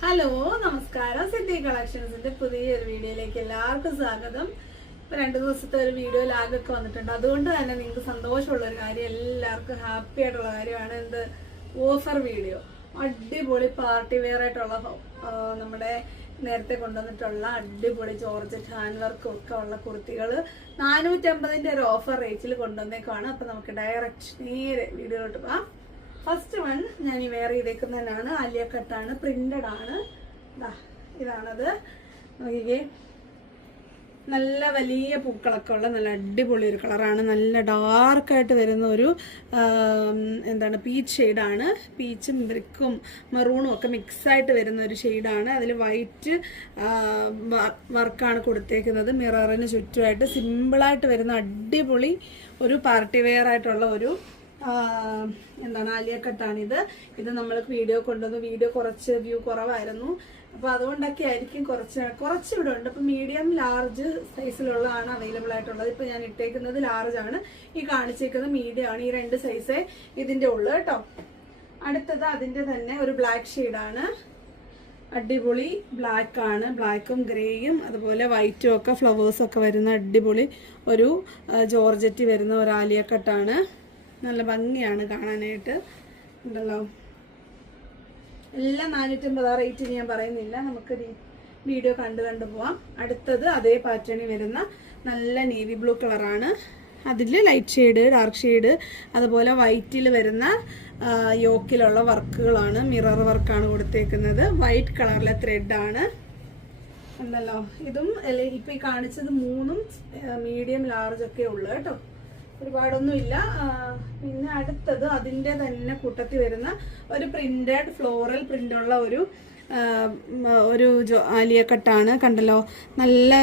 Hello നമസ്കാരം. സിദ്ധി കളക്ഷൻസിന്റെ പുതിയൊരു വീഡിയോയിലേക്ക് എല്ലാവർക്കും സ്വാഗതം. ഇപ്പൊ 2 ദിവസത്തെ ഒരു വീഡിയോ ലാഗൊക്കെ വന്നിട്ടുണ്ട്. അതുകൊണ്ട് തന്നെ നിങ്ങൾക്ക് സന്തോഷമുള്ള ഒരു കാര്യം, എല്ലാവർക്കും ഹാപ്പി ആയിട്ടുള്ള കാര്യമാണ് എന്ത് ഓഫർ വീഡിയോ. അടിപൊളി പാർട്ടി വെയർ ആയിട്ടുള്ള നമ്മുടെ നേരത്തെ കൊണ്ടുവന്നിട്ടുള്ള അടിപൊളി ജോർജറ്റ് ഹാൻഡ് വർക്കും ഒക്കെ ഉള്ള കുർത്തികൾ 450ന്റെ ഒരു ഓഫർ റേറ്റിൽ കൊണ്ടുവന്നേക്കാണ്. അപ്പൊ നമുക്ക് ഡയറക്റ്റ് നേരെ വീഡിയോയിലോട്ട് പോവാം. ഫസ്റ്റ് വൺ ഞാൻ ഈ വെയർ ചെയ്തേക്കുന്നതിനാണ്. ആലിയ കട്ടാണ്, പ്രിന്റഡ് ആണ്. ഇതാണത്. നോക്കിക്കേ, നല്ല വലിയ പൂക്കളൊക്കെ ഉള്ള നല്ല അടിപൊളി ഒരു കളറാണ്. നല്ല ഡാർക്കായിട്ട് വരുന്ന ഒരു എന്താണ് പീച്ച് ഷെയ്ഡാണ്. പീച്ചും ബ്രിക്കും മറൂണും ഒക്കെ മിക്സായിട്ട് വരുന്ന ഒരു ഷെയ്ഡാണ്. അതിൽ വൈറ്റ് വർക്കാണ് കൊടുത്തേക്കുന്നത്. മിററിന് ചുറ്റുമായിട്ട് സിമ്പിളായിട്ട് വരുന്ന അടിപൊളി ഒരു പാർട്ടി വെയർ ആയിട്ടുള്ള ഒരു എന്താണ് ആലിയ കട്ടാണിത്. ഇത് നമ്മൾ വീഡിയോ കൊണ്ടുവന്നു. വീഡിയോ കുറച്ച് വ്യൂ കുറവായിരുന്നു, അപ്പോൾ അതുകൊണ്ടൊക്കെ ആയിരിക്കും കുറച്ച് ഇവിടെ ഉണ്ട്. അപ്പോൾ മീഡിയം ലാർജ് സൈസിലുള്ളതാണ് അവൈലബിൾ ആയിട്ടുള്ളത്. ഇപ്പോൾ ഞാൻ ഇട്ടേക്കുന്നത് ലാർജ് ആണ്, ഈ കാണിച്ചേക്കുന്നത് മീഡിയം ആണ്. ഈ 2 സൈസേ ഇതിൻ്റെ ഉള്ളു കേട്ടോ. അടുത്തത് അതിൻ്റെ തന്നെ ഒരു ബ്ലാക്ക് ഷെയ്ഡാണ്. അടിപൊളി ബ്ലാക്ക് ആണ്. ബ്ലാക്കും ഗ്രേയും അതുപോലെ വൈറ്റും ഒക്കെ ഫ്ലവേഴ്സൊക്കെ വരുന്ന അടിപൊളി ഒരു ജോർജറ്റ് വരുന്ന ഒരു ആലിയ കട്ടാണ്. നല്ല ഭംഗിയാണ് കാണാനായിട്ട്, ഉണ്ടല്ലോ. എല്ലാം 450 റേറ്റ് ഞാൻ പറയുന്നില്ല, നമുക്ക് വീഡിയോ കണ്ടു പോവാം. അടുത്തത് അതേ പാറ്റേണിൽ വരുന്ന നല്ല നേവി ബ്ലൂ കളറാണ്. അതിൽ ലൈറ്റ് ഷെയ്ഡ്, ഡാർക്ക് ഷെയ്ഡ്, അതുപോലെ വൈറ്റിൽ വരുന്ന യോക്കിലുള്ള വർക്കുകളാണ്. മിറർ വർക്കാണ് കൊടുത്തേക്കുന്നത്. വൈറ്റ് കളറിലെ ത്രെഡാണ്, ഉണ്ടല്ലോ. ഇതും ഇപ്പം ഈ കാണിച്ചത് 3ഉം മീഡിയം ലാർജ് ഒക്കെ ഉള്ളു കേട്ടോ, ഒരുപാടൊന്നുമില്ല. പിന്നെ അടുത്തത് അതിൻ്റെ തന്നെ കൂട്ടത്തിൽ വരുന്ന ഒരു പ്രിന്റഡ് ഫ്ലോറൽ പ്രിന്റുള്ള ഒരു ആലിയ കട്ടാണ്. കണ്ടല്ലോ, നല്ല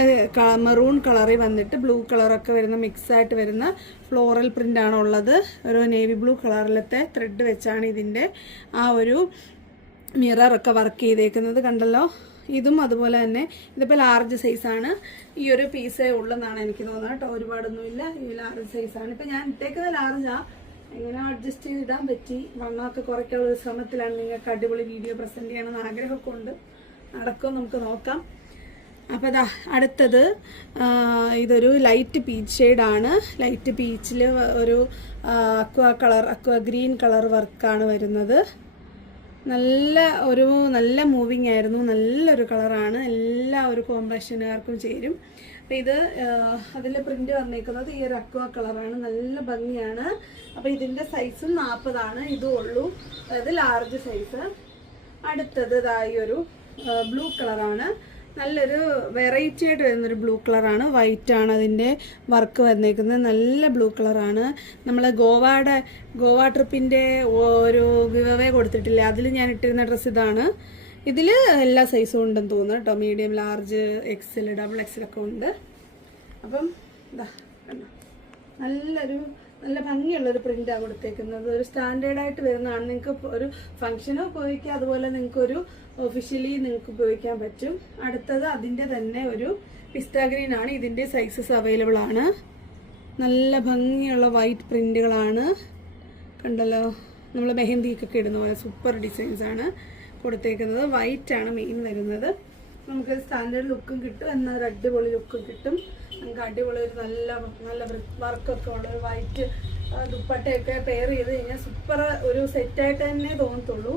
മെറൂൺ കളറിൽ വന്നിട്ട് ബ്ലൂ കളറൊക്കെ വരുന്ന മിക്സായിട്ട് വരുന്ന ഫ്ലോറൽ പ്രിന്റാണ് ഉള്ളത്. ഒരു നേവി ബ്ലൂ കളറിലത്തെ ത്രെഡ് വെച്ചാണ് ഇതിൻ്റെ ആ ഒരു മിററൊക്കെ വർക്ക് ചെയ്തേക്കുന്നത്. കണ്ടല്ലോ, ഇതും അതുപോലെ തന്നെ. ഇതിപ്പോൾ ലാർജ് സൈസാണ്. ഈ ഒരു പീസേ ഉള്ളെന്നാണ് എനിക്ക് തോന്നുന്നത് കേട്ടോ, ഒരുപാടൊന്നുമില്ല. ഈ ലാർജ് സൈസാണ്. ഇപ്പം ഞാൻ ഇട്ടേക്കുന്നത് ലാർജാ. എങ്ങനെ അഡ്ജസ്റ്റ് ചെയ്തിടാൻ പറ്റി. വണ്ണമൊക്കെ കുറയ്ക്കാനുള്ള ഒരു ശ്രമത്തിലാണ്. നിങ്ങൾക്ക് അടിപൊളി വീഡിയോ പ്രസൻറ്റ് ചെയ്യണമെന്ന് ആഗ്രഹമൊക്കെ ഉണ്ട്. നടക്കും, നമുക്ക് നോക്കാം. അപ്പോൾ അതാ അടുത്തത് ഇതൊരു ലൈറ്റ് പീച്ച് ഷെയ്ഡാണ്. ലൈറ്റ് പീച്ചിൽ ഒരു അക്വ ഗ്രീൻ കളർ വർക്കാണ് വരുന്നത്. നല്ല മൂവിങ് ആയിരുന്നു. നല്ലൊരു കളറാണ്. എല്ലാ ഒരു കോമ്പിനേഷനുകാർക്കും ചേരും. അപ്പം ഇത് അതിൽ പ്രിന്റ് വന്നേക്കുന്നത് ഈ ഒരു അക്വ കളറാണ്. നല്ല ഭംഗിയാണ്. അപ്പം ഇതിൻ്റെ സൈസും 40 ഇതും ഉള്ളൂ, അതായത് ലാർജ് സൈസ്. അടുത്തത് ഇതായി ഒരു ബ്ലൂ കളറാണ്. നല്ലൊരു വെറൈറ്റി ആയിട്ട് വരുന്നൊരു ബ്ലൂ കളറാണ്. വൈറ്റ് ആണ് അതിൻ്റെ വർക്ക് വന്നേക്കുന്നത്. നല്ല ബ്ലൂ കളറാണ്. നമ്മൾ ഗോവ ട്രിപ്പിൻ്റെ ഒരു ഗിവ് കൊടുത്തിട്ടില്ലേ, അതിൽ ഞാൻ ഇട്ടിരുന്ന ഡ്രസ്സ് ഇതാണ്. ഇതിൽ എല്ലാ സൈസും ഉണ്ടെന്ന് തോന്നുന്നു കേട്ടോ. മീഡിയം, ലാർജ്, XL, XXL ഒക്കെ ഉണ്ട്. അപ്പം ഇതാ കണ്ടോ, നല്ല ഭംഗിയുള്ളൊരു പ്രിന്റാണ് കൊടുത്തേക്കുന്നത്. ഒരു സ്റ്റാൻഡേർഡായിട്ട് വരുന്നതാണ്. നിങ്ങൾക്ക് ഒരു ഫംഗ്ഷനോ ഉപയോഗിക്കാം, അതുപോലെ നിങ്ങൾക്കൊരു ഒഫീഷ്യലി നിങ്ങൾക്ക് ഉപയോഗിക്കാൻ പറ്റും. അടുത്തത് അതിൻ്റെ തന്നെ ഒരു പിസ്ത ഗ്രീൻ ആണ്. ഇതിൻ്റെ സൈസസ് അവൈലബിൾ ആണ്. നല്ല ഭംഗിയുള്ള വൈറ്റ് പ്രിന്റുകളാണ്. കണ്ടല്ലോ, നമ്മൾ മെഹന്തിക്കൊക്കെ ഇടുന്ന പോലെ സൂപ്പർ ഡിസൈൻസ് ആണ് കൊടുത്തേക്കുന്നത്. വൈറ്റ് ആണ് മെയിൻ വരുന്നത്. നമുക്ക് സ്റ്റാൻഡേർഡ് ലുക്കും കിട്ടും, എന്നാൽ ഒരു അടിപൊളി ലുക്കും കിട്ടും. നമുക്ക് അടിപൊളി ഒരു നല്ല വർക്കൊക്കെ ഉള്ള ഒരു വൈറ്റ് ദുപ്പട്ടയൊക്കെ പെയർ ചെയ്ത് കഴിഞ്ഞാൽ സൂപ്പർ ഒരു സെറ്റായിട്ട് തന്നെ തോന്നത്തുള്ളൂ.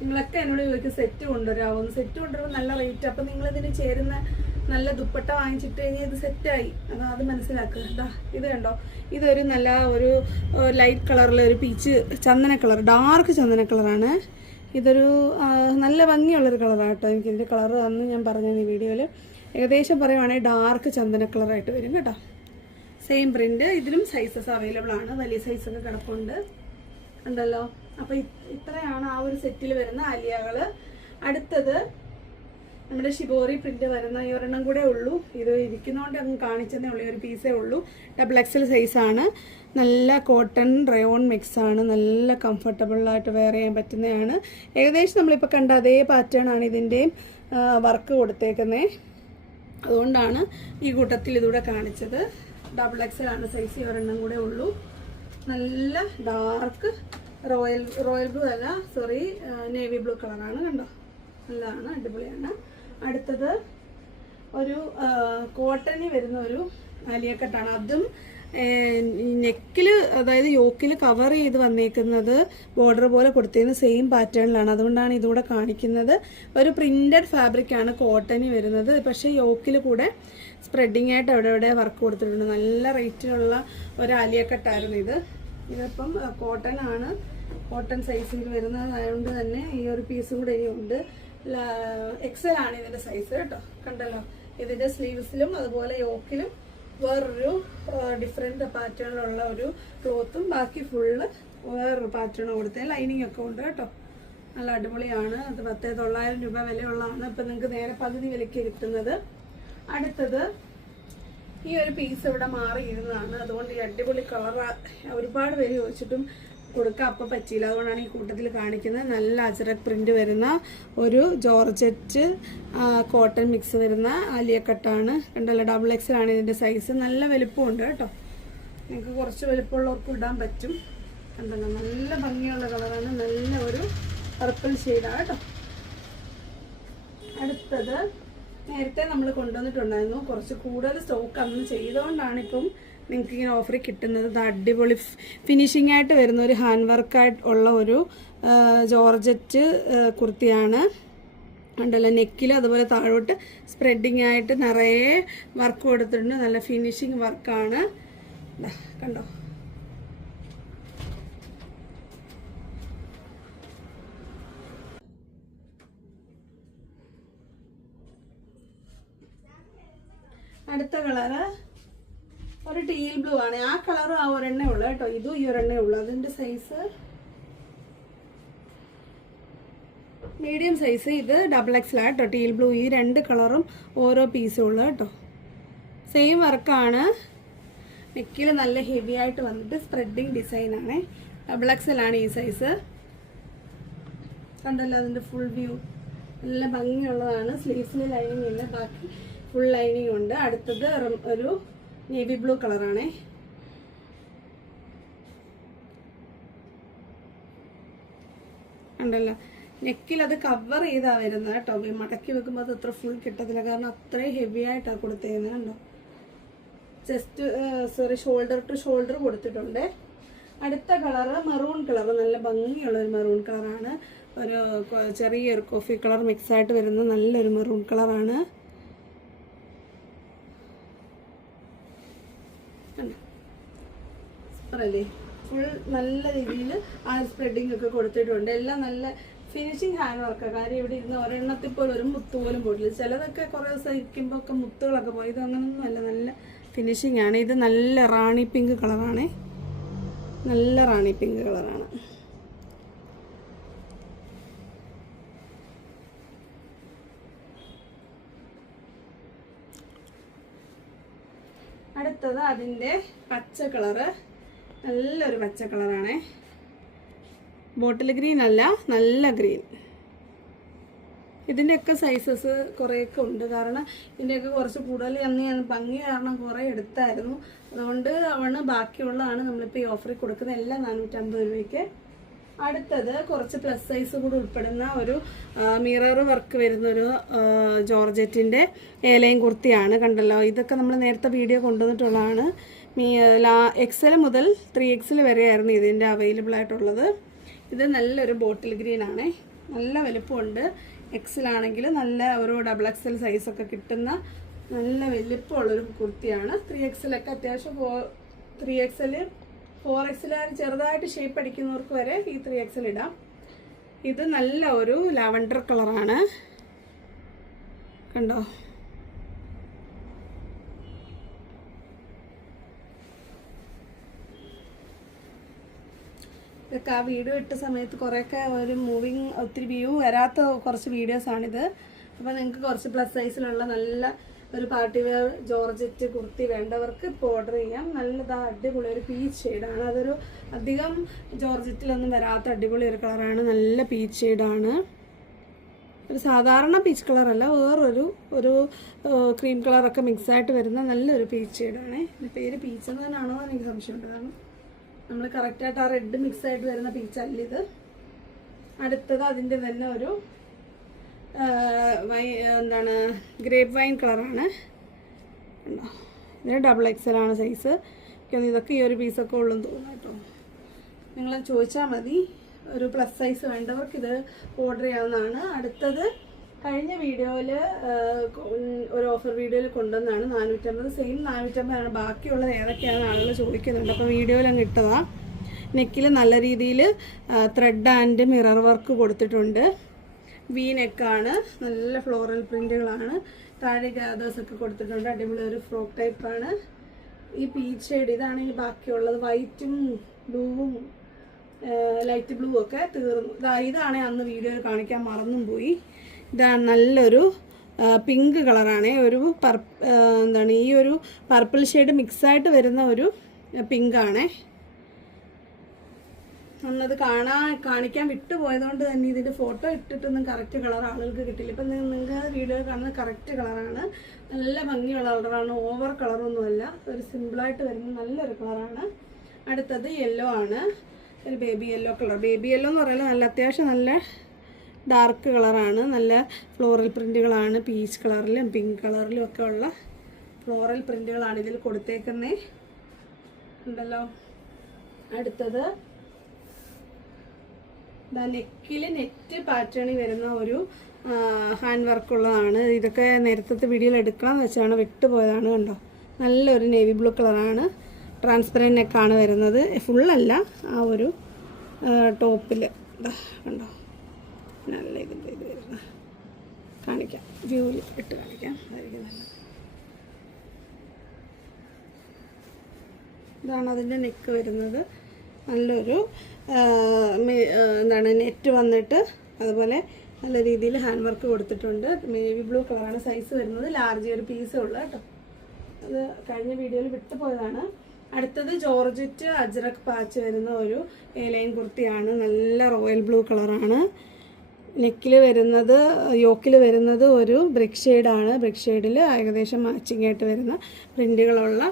നിങ്ങളൊക്കെ എന്നോട് ചോദിക്കും സെറ്റ് കൊണ്ടുവരാമോ. സെറ്റ് കൊണ്ടുവരുമ്പോൾ നല്ല റേറ്റ്. അപ്പം നിങ്ങളിതിന് ചേരുന്ന നല്ല ദുപ്പട്ട വാങ്ങിച്ചിട്ട് കഴിഞ്ഞാൽ ഇത് സെറ്റായി, അത് മനസ്സിലാക്കുക. ഇത് കണ്ടോ, ഇതൊരു നല്ല ഒരു ലൈറ്റ് കളറിലെ ഒരു പീച്ച് ചന്ദന കളർ, ഡാർക്ക് ചന്ദന കളറാണ്. ഇതൊരു നല്ല ഭംഗിയുള്ളൊരു കളറാണ് കേട്ടോ. എനിക്കിതിൻ്റെ കളർ അന്ന് ഞാൻ പറഞ്ഞു ഈ വീഡിയോയിൽ. ഏകദേശം പറയുവാണെങ്കിൽ ഡാർക്ക് ചന്ദന കളറായിട്ട് വരും കേട്ടോ. Same print. ഇതിലും സൈസസ് അവൈലബിൾ ആണ്. വലിയ സൈസൊക്കെ കിടപ്പുണ്ട്, ഉണ്ടല്ലോ. അപ്പോൾ ഇത്രയാണ് ആ ഒരു സെറ്റിൽ വരുന്ന ആലിയകൾ. അടുത്തത് നമ്മുടെ ഷിബോറി പ്രിന്റ് വരുന്ന ഈ ഒരെണ്ണം കൂടെ ഉള്ളൂ. ഇത് ഇരിക്കുന്നതുകൊണ്ട് അങ്ങ് കാണിച്ചതേ ഉള്ളൂ, ഒരു പീസേ ഉള്ളൂ. XXL സൈസാണ്. നല്ല കോട്ടൺ റയോൺ മിക്സാണ്. നല്ല കംഫർട്ടബിളായിട്ട് വെയർ ചെയ്യാൻ പറ്റുന്നതാണ്. ഏകദേശം നമ്മളിപ്പോൾ കണ്ട അതേ പാറ്റേൺ ആണ് ഇതിൻ്റെയും വർക്ക് കൊടുത്തേക്കുന്നത്. അതുകൊണ്ടാണ് ഈ കൂട്ടത്തിൽ ഇതൂടെ കാണിച്ചത്. XXL ആണ് സൈസ്. ഈ ഒരെണ്ണം കൂടെ ഉള്ളൂ. നല്ല ഡാർക്ക് റോയൽ ബ്ലൂ അല്ല, സോറി, നേവി ബ്ലൂ കളറാണ്. കണ്ടോ, നല്ലതാണ്, അടിപൊളിയാണ്. അടുത്തത് ഒരു കോട്ടണിൽ വരുന്ന ഒരു ആലിയ കട്ടാണ്. അതും നെക്കിൽ, അതായത് യോക്കിൽ കവർ ചെയ്ത് വന്നേക്കുന്നത് ബോർഡർ പോലെ കൊടുത്തതിന് സെയിം പാറ്റേണിലാണ്. അതുകൊണ്ടാണ് ഇതുകൂടെ കാണിക്കുന്നത്. ഒരു പ്രിന്റഡ് ഫാബ്രിക് ആണ് കോട്ടണിൽ വരുന്നത്. പക്ഷേ യോക്കിൽ കൂടെ സ്പ്രെഡിങ് ആയിട്ട് എവിടെ വർക്ക് കൊടുത്തിട്ടുണ്ട്. നല്ല റേറ്റിലുള്ള ഒരു ആലിയ കട്ടായിരുന്നു ഇത്. ഇതിപ്പം കോട്ടൺ ആണ്, കോട്ടൺ സൈസിൽ വരുന്നതായതുകൊണ്ട് തന്നെ ഈ ഒരു പീസും കൂടെ ഇനിയുണ്ട്. XL ആണ് ഇതിന്റെ സൈസ് കേട്ടോ. കണ്ടല്ലോ, ഇതിന്റെ സ്ലീവ്സിലും അതുപോലെ യോക്കിലും വേറൊരു ഡിഫറെന്റ് പാറ്റേണിലുള്ള ഒരു ക്ലോത്തും, ബാക്കി ഫുള്ള് വേറൊരു പാറ്റേൺ കൊടുത്തത്. ലൈനിങ് ഒക്കെ ഉണ്ട് കേട്ടോ. നല്ല അടിപൊളിയാണ്. അത് 10,900 രൂപ വിലയുള്ളതാണ്. ഇപ്പൊ നിങ്ങൾക്ക് നേരെ പകുതി വിലയ്ക്ക് കിട്ടുന്നത്. അടുത്തത് ഈ ഒരു പീസ് ഇവിടെ മാറിയിരുന്നതാണ്. അതുകൊണ്ട് ഈ അടിപൊളി കളർ ഒരുപാട് പേര് ചോദിച്ചിട്ടും കൊടുക്കാൻ അപ്പം പറ്റിയില്ല. അതുകൊണ്ടാണ് ഈ കൂട്ടത്തിൽ കാണിക്കുന്നത്. നല്ല അജറക് പ്രിന്റ് വരുന്ന ഒരു ജോർജറ്റ് കോട്ടൺ മിക്സ് വരുന്ന ആലിയ കട്ടാണ്. കണ്ടല്ലോ, XXL ആണ് ഇതിന്റെ സൈസ്. നല്ല വലുപ്പമുണ്ട് കേട്ടോ. നിങ്ങൾക്ക് കുറച്ച് വലുപ്പമുള്ളവർക്ക് ഇടാൻ പറ്റും. കണ്ടല്ലോ, നല്ല ഭംഗിയുള്ള കളറാണ്. നല്ല ഒരു പർപ്പിൾ ഷെയ്ഡാണ് കേട്ടോ. അടുത്തത് നേരത്തെ നമ്മൾ കൊണ്ടുവന്നിട്ടുണ്ടായിരുന്നു. കുറച്ച് കൂടുതൽ സ്റ്റോക്ക് അന്ന് ചെയ്തുകൊണ്ടാണ് ഇപ്പം നിങ്ങൾക്ക് ഇങ്ങനെ ഓഫറിൽ കിട്ടുന്നത്. അടിപൊളി ഫിനിഷിംഗ് ആയിട്ട് വരുന്ന ഒരു ഹാൻഡ് വർക്കായിട്ട് ഉള്ള ഒരു ജോർജറ്റ് കുർത്തിയാണ്. ഉണ്ടല്ലോ, നെക്കിൽ അതുപോലെ താഴോട്ട് സ്പ്രെഡിങ് ആയിട്ട് നിറയെ വർക്ക് കൊടുത്തിട്ടുണ്ട്. നല്ല ഫിനിഷിങ് വർക്കാണ്. കണ്ടോ, അടുത്ത കളറ് ഒരു ടീൽ ബ്ലൂ ആണ്. ആ കളറും ആ ഒരെണ്ണേ ഉള്ളു കേട്ടോ. ഇതും ഈ ഒരെണ്ണേ ഉള്ളു. അതിന്റെ സൈസ് മീഡിയം സൈസ്. ഇത് XXL കേട്ടോ. Teal blue. ഈ രണ്ട് കളറും ഓരോ പീസും ഉള്ളു കേട്ടോ. സെയിം വർക്കാണ്. നെക്കിൽ നല്ല ഹെവി ആയിട്ട് വന്നിട്ട് സ്പ്രെഡിങ് ഡിസൈൻ ആണ്. XXL ആണ് ഈ സൈസ്. കണ്ടല്ലോ, അതിന്റെ ഫുൾ വ്യൂ നല്ല ഭംഗിയുള്ളതാണ്. സ്ലീവ്സിൽ ലൈനിങ് ഇല്ല, ബാക്കി ഫുൾ ലൈനിങ് ഉണ്ട്. അടുത്തത് ഒരു നേവി ബ്ലൂ കളറാണേ. ഉണ്ടല്ലോ, നെക്കിൽ അത് കവർ ചെയ്താ വരുന്നത് കേട്ടോ. മടക്കി വെക്കുമ്പോൾ അത് അത്ര ഫുൾ കിട്ടത്തില്ല, കാരണം അത്രയും ഹെവി ആയിട്ടാണ് കൊടുത്തേക്കുന്നത്. കണ്ടോ, ഷോൾഡർ ടു ഷോൾഡർ കൊടുത്തിട്ടുണ്ട്. അടുത്ത കളറ് മെറൂൺ കളർ. നല്ല ഭംഗിയുള്ള ഒരു മെറൂൺ കളറാണ്. ഒരു ചെറിയൊരു കോഫി കളർ മിക്സ് ആയിട്ട് വരുന്ന നല്ലൊരു മെറൂൺ കളറാണ്. അല്ലേ, ഫുൾ നല്ല രീതിയിൽ ആ സ്പ്രെഡിങ് ഒക്കെ കൊടുത്തിട്ടുണ്ട്. എല്ലാം നല്ല ഫിനിഷിങ് ഹാൻഡ് വർക്കാണ്. കാര്യം ഇവിടെ ഇരുന്ന് ഒരെണ്ണത്തിൽ പോലും ഒരു മുത്ത് പോലും പോയിട്ടില്ല. ചിലതൊക്കെ കുറേ ദിവസം ഇരിക്കുമ്പോൾ ഒക്കെ മുത്തുകളൊക്കെ പോയി. ഇത് അങ്ങനൊന്നുമല്ല, നല്ല ഫിനിഷിംഗ് ആണ്. ഇത് നല്ല റാണി പിങ്ക് കളറാണ്. നല്ല റാണി പിങ്ക് കളറാണ്. അടുത്തത് അതിൻ്റെ പച്ച കളറ്. നല്ലൊരു പച്ച കളറാണ്. ബോട്ടിൽ ഗ്രീൻ അല്ല, നല്ല ഗ്രീൻ. ഇതിൻ്റെയൊക്കെ സൈസസ് കുറേയൊക്കെ ഉണ്ട്. കാരണം ഇതിൻ്റെയൊക്കെ കുറച്ച് കൂടുതൽ ഞാൻ ഭംഗി കാരണം കുറേ എടുത്തായിരുന്നു. അതുകൊണ്ട് അവണ് ബാക്കിയുള്ളതാണ് നമ്മളിപ്പോൾ ഈ ഓഫറിൽ കൊടുക്കുന്നത്. എല്ലാം 450 രൂപയ്ക്ക്. അടുത്തത് കുറച്ച് പ്ലസ് സൈസ് കൂടെ ഉൾപ്പെടുന്ന ഒരു മിറർ വർക്ക് വരുന്നൊരു ജോർജറ്റിൻ്റെ ഏലയും കുർത്തിയാണ്. കണ്ടല്ലോ, ഇതൊക്കെ നമ്മൾ നേരത്തെ വീഡിയോ കൊണ്ടുവന്നിട്ടുള്ളതാണ്. XL മുതൽ 3XL വരെയായിരുന്നു ഇതിൻ്റെ അവൈലബിൾ ആയിട്ടുള്ളത്. ഇത് നല്ലൊരു ബോട്ടിൽ ഗ്രീൻ ആണ്. നല്ല വലുപ്പമുണ്ട്. XL ആണെങ്കിൽ നല്ല ഒരു XXL സൈസൊക്കെ കിട്ടുന്ന നല്ല വലിപ്പമുള്ളൊരു കുർത്തിയാണ്. 3XL ഒക്കെ അത്യാവശ്യം 3XL 4XL ചെറുതായിട്ട് ഷേപ്പ് അടിക്കുന്നവർക്ക് വരെ ഈ 3XL ഇടാം. ഇത് നല്ല ഒരു ലാവൻഡർ കളറാണ്. കണ്ടോ, ഇതൊക്കെ ആ വീഡിയോ ഇട്ട സമയത്ത് കുറേയൊക്കെ ഒരു ഒത്തിരി വ്യൂ വരാത്ത കുറച്ച് വീഡിയോസാണിത്. അപ്പോൾ നിങ്ങൾക്ക് കുറച്ച് പ്ലസ് സൈസിലുള്ള നല്ല ഒരു പാർട്ടി വെയർ ജോർജറ്റ് കുർത്തി വേണ്ടവർക്ക് ഇപ്പോൾ ഓർഡർ ചെയ്യാം. നല്ലതാ, അടിപൊളി ഒരു പീച്ച് ഷെയ്ഡാണ്. അതൊരു അധികം ജോർജറ്റിലൊന്നും വരാത്ത അടിപൊളി ഒരു കളറാണ്. നല്ല പീച്ച് ഷെയ്ഡാണ്. ഒരു സാധാരണ പീച്ച് കളറല്ല, വേറൊരു ക്രീം കളറൊക്കെ മിക്സായിട്ട് വരുന്ന നല്ലൊരു പീച്ച് ഷെയ്ഡാണ്. ഇതിൻ്റെ പേര് പീച്ച് എന്ന് തന്നെയാണോ എന്ന് എനിക്ക് സംശയമുണ്ട്. കാരണം നമ്മൾ കറക്റ്റായിട്ട് ആ റെഡ് മിക്സായിട്ട് വരുന്ന പീച്ചല്ല ഇത്. അടുത്തത് അതിൻ്റെ തന്നെ ഒരു എന്താണ് ഗ്രേപ്പ് വൈൻ കളറാണ്. ഇതിന് XXL ആണ് സൈസ്. ഇതൊക്കെ ഈ ഒരു പീസൊക്കെ ഉള്ളൂ തോന്നുന്നു കേട്ടോ. നിങ്ങൾ ചോദിച്ചാൽ മതി. ഒരു പ്ലസ് സൈസ് വേണ്ടവർക്ക് ഇത് ഓർഡർ ചെയ്യാവുന്നതാണ്. അടുത്തത് കഴിഞ്ഞ വീഡിയോയിൽ ഒരു ഓഫർ വീഡിയോയിൽ കൊണ്ടുവന്നാണ് 450. സെയിം 450 ബാക്കിയുള്ളത് ഏതൊക്കെയാണെന്ന് ആളുകൾ ചോദിക്കുന്നുണ്ട്. അപ്പോൾ വീഡിയോയിൽ അങ്ങ് ഇട്ടതാണ്. നെക്കിൽ നല്ല രീതിയിൽ ത്രെഡ് ആൻഡ് മിറർ വർക്ക് കൊടുത്തിട്ടുണ്ട്. വി നെക്കാണ്, നല്ല ഫ്ലോറൽ പ്രിന്റുകളാണ്. താഴെ ഗാദേഴ്സൊക്കെ കൊടുത്തിട്ടുണ്ട്. അടിപൊളി ഒരു ഫ്രോക്ക് ടൈപ്പാണ്. ഈ പീച്ച് ഷെയ്ഡ് ഇതാണെങ്കിൽ ബാക്കിയുള്ളത് വൈറ്റും ബ്ലൂവും ലൈറ്റ് ബ്ലൂ ഒക്കെ തീർന്നു. ഇതാണ് അന്ന് വീഡിയോയിൽ കാണിക്കാൻ മറന്നും പോയി. ഇതാണ് നല്ലൊരു പിങ്ക് കളറാണ്. ഒരു എന്താണ് ഈ ഒരു പർപ്പിൾ ഷെയ്ഡ് മിക്സായിട്ട് വരുന്ന ഒരു പിങ്കാണേ. അന്നത് കാണിക്കാൻ വിട്ടുപോയതുകൊണ്ട് തന്നെ ഇതിൻ്റെ ഫോട്ടോ ഇട്ടിട്ടൊന്നും കറക്റ്റ് കളർ ആളുകൾക്ക് കിട്ടില്ല. ഇപ്പം നിങ്ങൾക്ക് വീഡിയോ കാണുന്ന കറക്റ്റ് കളറാണ്. നല്ല ഭംഗിയുള്ള കളറാണ്. ഓവർ കളറൊന്നുമല്ല. ഒരു സിമ്പിളായിട്ട് വരുന്ന നല്ലൊരു കളറാണ്. അടുത്തത് യെല്ലോ ആണ്. ഒരു baby yellow colour. Baby yellow എന്ന് പറയുന്നത് നല്ല അത്യാവശ്യം നല്ല ഡാർക്ക് കളറാണ്. നല്ല ഫ്ലോറൽ പ്രിൻറ്റുകളാണ്. പീച്ച് കളറിലും പിങ്ക് കളറിലും ഒക്കെ ഉള്ള ഫ്ലോറൽ പ്രിൻറ്റുകളാണ് ഇതിൽ കൊടുത്തേക്കുന്നേ ഉണ്ടല്ലോ. അടുത്തത് നെക്കിൽ നെറ്റ് പാറ്റേണിൽ വരുന്ന ഒരു ഹാൻഡ് വർക്കുള്ളതാണ്. ഇതൊക്കെ നേരത്തെ വീഡിയോയിൽ എടുക്കാമെന്ന് വെച്ചാണ് വിട്ടുപോയതാണ്. കണ്ടോ, നല്ലൊരു നേവി ബ്ലൂ കളറാണ്. ട്രാൻസ്പെറൻറ്റ് നെക്കാണ് വരുന്നത്. ഫുള്ളല്ല, ആ ഒരു ടോപ്പിൽ കണ്ടോ നല്ല ഇത് വരുന്നത്. കാണിക്കാം, വ്യൂവിൽ ഇട്ട് കാണിക്കാം. അതായിരിക്കും നല്ലത്. ഇതാണ് അതിൻ്റെ നെക്ക് വരുന്നത്. നല്ലൊരു എന്താണ് നെറ്റ് വന്നിട്ട് അതുപോലെ നല്ല രീതിയിൽ ഹാൻഡ് വർക്ക് കൊടുത്തിട്ടുണ്ട്. നേവി ബ്ലൂ കളറാണ് സൈസ് വരുന്നത്. ലാർജ് ഒരു പീസേ ഉള്ളൂ കേട്ടോ. അത് കഴിഞ്ഞ വീഡിയോയിൽ വിട്ടുപോയതാണ്. അടുത്തത് ജോർജറ്റ് അജ്രക് പാച്ച് വരുന്ന ഒരു ലൈൻ കുർത്തിയാണ്. നല്ല റോയൽ ബ്ലൂ കളറാണ്. നെക്കിൽ വരുന്നത് യോക്കിൽ വരുന്നത് ഒരു ബ്രിക്ക് ഷെയ്ഡാണ്. ബ്രിക്ക് ഷെയ്ഡിൽ ഏകദേശം മാച്ചിങ് ആയിട്ട് വരുന്ന പ്രിൻറ്റുകളുള്ള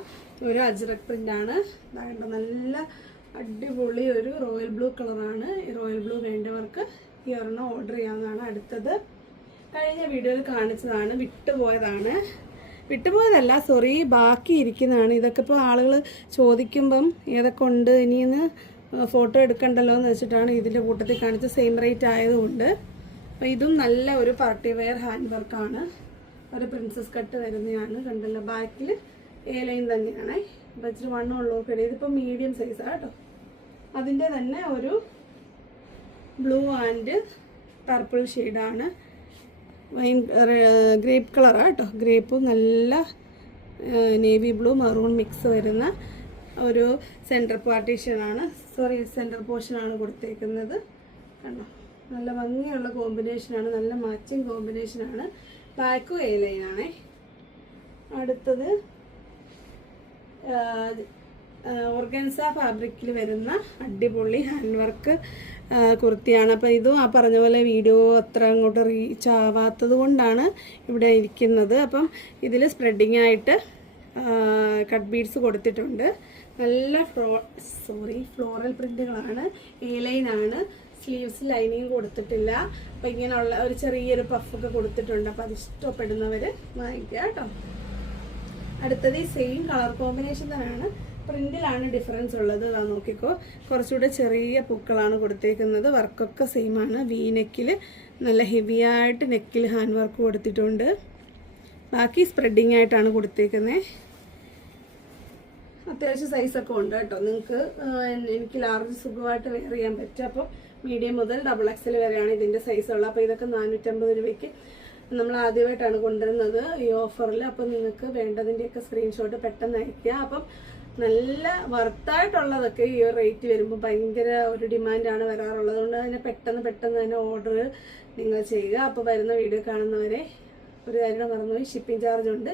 ഒരു അജ്രക് പ്രിൻ്റാണ്. നല്ല അടിപൊളി ഒരു റോയൽ ബ്ലൂ കളറാണ്. ഈ റോയൽ ബ്ലൂ വേണ്ടവർക്ക് ഈ ഒരെണ്ണം ഓർഡർ ചെയ്യാവുന്നതാണ്. അടുത്തത് കഴിഞ്ഞ വീഡിയോയിൽ കാണിച്ചതാണ്, വിട്ടുപോയതല്ല സോറി, ബാക്കി ഇരിക്കുന്നതാണ്. ഇതൊക്കെ ഇപ്പോൾ ആളുകൾ ചോദിക്കുമ്പം ഏതൊക്കെ ഉണ്ട് ഇനിയെന്ന് ഫോട്ടോ എടുക്കണ്ടല്ലോ എന്ന് വെച്ചിട്ടാണ് ഇതിൻ്റെ കൂട്ടത്തിൽ കാണിച്ച സെയിം റേറ്റ് ആയതുകൊണ്ട്. അപ്പോൾ ഇതും നല്ല ഒരു പാർട്ടി വെയർ ഹാൻഡ് വർക്കാണ്. ഒരു പ്രിൻസസ് കട്ട് വരുന്നതാണ്. കണ്ടല്ലോ, ബാക്കിൽ ലൈൻ തന്നെയാണ്. അപ്പോൾ ഇച്ചിരി വണ്ണമുള്ളവർക്കിടെ ഇതിപ്പോൾ മീഡിയം സൈസാണ് കേട്ടോ. അതിൻ്റെ തന്നെ ഒരു ബ്ലൂ ആൻഡ് പർപ്പിൾ ഷെയ്ഡാണ്. വൈൻ ഗ്രേപ്പ് കളറാണ് കേട്ടോ. ഗ്രേപ്പ് നല്ല നേവി ബ്ലൂ മറൂൺ മിക്സ് വരുന്ന ഒരു സെൻറ്റർ പോർഷനാണ് കൊടുത്തേക്കുന്നത്. കണ്ടോ, നല്ല ഭംഗിയുള്ള കോമ്പിനേഷനാണ്. നല്ല മാച്ചിങ് കോമ്പിനേഷനാണ്. ബാക്കും എ ലൈനാണേ. അടുത്തത് ഓർഗൻസ ഫാബ്രിക്കിൽ വരുന്ന അടിപൊളി ഹാൻഡ് വർക്ക് കുർത്തിയാണ്. അപ്പോൾ ഇതും ആ പറഞ്ഞ പോലെ വീഡിയോ അത്ര അങ്ങോട്ട് റീച്ച് ആവാത്തത് കൊണ്ടാണ് ഇവിടെ ഇരിക്കുന്നത്. അപ്പം ഇതിൽ സ്പ്രെഡിങ് ആയിട്ട് കട്ട് ബീഡ്സ് കൊടുത്തിട്ടുണ്ട്. നല്ല ഫ്ലോറൽ പ്രിൻറ്റുകളാണ്. എ ലൈനാണ്. സ്ലീവ്സ് ലൈനിങ് കൊടുത്തിട്ടില്ല. അപ്പം ഇങ്ങനെയുള്ള ഒരു ചെറിയൊരു പഫൊക്കെ കൊടുത്തിട്ടുണ്ട്. അപ്പോൾ അത് ഇഷ്ടപ്പെടുന്നവർ വാങ്ങിക്കുക കേട്ടോ. അടുത്തത് ഈ സെയിം കളർ കോമ്പിനേഷൻ തന്നെയാണ്. പ്രിന്റിലാണ് ഡിഫറൻസ് ഉള്ളത്. അതാ നോക്കിക്കോ, കുറച്ചുകൂടെ ചെറിയ പൂക്കളാണ് കൊടുത്തേക്കുന്നത്. വർക്കൊക്കെ സെയിം ആണ്. വി നെക്കിൽ നല്ല ഹെവി ആയിട്ട് നെക്കിൽ ഹാൻഡ് വർക്ക് കൊടുത്തിട്ടുണ്ട്. ബാക്കി സ്പ്രെഡിങ് ആയിട്ടാണ് കൊടുത്തേക്കുന്നത്. അത്യാവശ്യം സൈസൊക്കെ ഉണ്ട് കേട്ടോ. നിങ്ങൾക്ക് എനിക്ക് ലാർജ് സുഖമായിട്ട് വെയർ ചെയ്യാൻ പറ്റും. അപ്പോൾ മീഡിയം മുതൽ XXL വരെയാണ് ഇതിൻ്റെ സൈസുള്ളത്. അപ്പോൾ ഇതൊക്കെ 450 രൂപയ്ക്ക് നമ്മൾ ആദ്യമായിട്ടാണ് കൊണ്ടുവരുന്നത് ഈ ഓഫറിൽ. അപ്പം നിങ്ങൾക്ക് വേണ്ടതിൻ്റെയൊക്കെ സ്ക്രീൻഷോട്ട് പെട്ടെന്ന് അയയ്ക്കുക. അപ്പം നല്ല വർത്തായിട്ടുള്ളതൊക്കെ ഈ റേറ്റ് വരുമ്പോൾ ഭയങ്കര ഒരു ഡിമാൻഡാണ് വരാറുള്ളത്. അതുകൊണ്ട് തന്നെ പെട്ടെന്ന് തന്നെ ഓർഡർ നിങ്ങൾ ചെയ്യുക. അപ്പോൾ വരുന്ന വീഡിയോ കാണുന്നവരെ ഒരു കാര്യം മറന്നുപോയി, ഷിപ്പിംഗ് ചാർജ് ഉണ്ട്.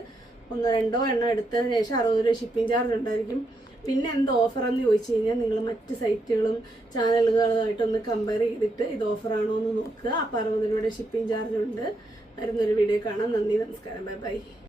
1-2 എണ്ണം എടുത്തതിന് ശേഷം 60 രൂപ ഷിപ്പിംഗ് ചാർജ് ഉണ്ടായിരിക്കും. പിന്നെ എന്ത് ഓഫറെന്ന് ചോദിച്ചു കഴിഞ്ഞാൽ നിങ്ങൾ മറ്റ് സൈറ്റുകളും ചാനലുകളുമായിട്ടൊന്ന് കമ്പയർ ചെയ്തിട്ട് ഇത് ഓഫറാണോ എന്ന് നോക്കുക. അപ്പോൾ 60 രൂപയുടെ ഷിപ്പിംഗ് ചാർജ് ഉണ്ട്. വരുന്നൊരു വീഡിയോ കാണാം. നന്ദി, നമസ്കാരം, ബൈ ബൈ.